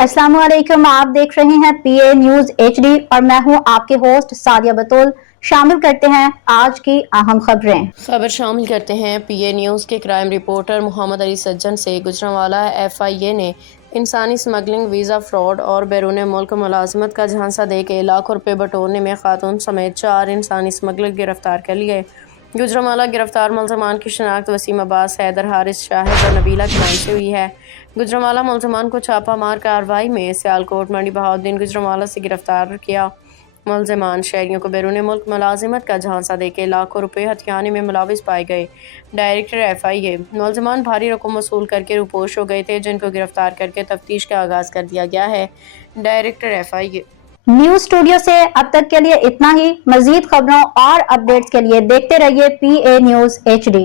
अस्सलाम वालेकुम, आप देख रहे हैं पीए न्यूज एचडी और मैं हूं आपके होस्ट सादिया बतूल। शामिल करते हैं आज की अहम खबर शामिल करते हैं पीए न्यूज़ के क्राइम रिपोर्टर मोहम्मद अली सज्जन से। गुजरांवाला एफआईए ने इंसानी स्मगलिंग, वीज़ा फ्रॉड और बैरून मुल्क मुलाजमत का झांसा दे के लाखों रुपये बटोरने में खातून समेत 4 इंसानी स्मगलर गिरफ्तार कर लिए। गुजरांवाला गिरफ्तार मुलजमान की शनाख्त वसीम अब्बास, हैदर, हारिस, शाहिद और नबीला के नाम से हुई है। गुजरांवाला मुलजमान को छापा मार कार्रवाई में सियालकोट मंडी बहाउद्दीन गुजरांवाला से गिरफ्तार किया। मुलजमान शहरियों को बैरून मुल्क मुलाजिमत का झांसा देके लाखों रुपये हथियाने में मुलविस पाए गए। डायरेक्टर एफआईए मुलजमान भारी रकम वसूल करके रुपोश हो गए थे, जिनको गिरफ्तार करके तफ्तीश का आगाज कर दिया गया है। Director FIA. न्यूज स्टूडियो से अब तक के लिए इतना ही। मजीद खबरों और अपडेट्स के लिए देखते रहिए पीए न्यूज एचडी।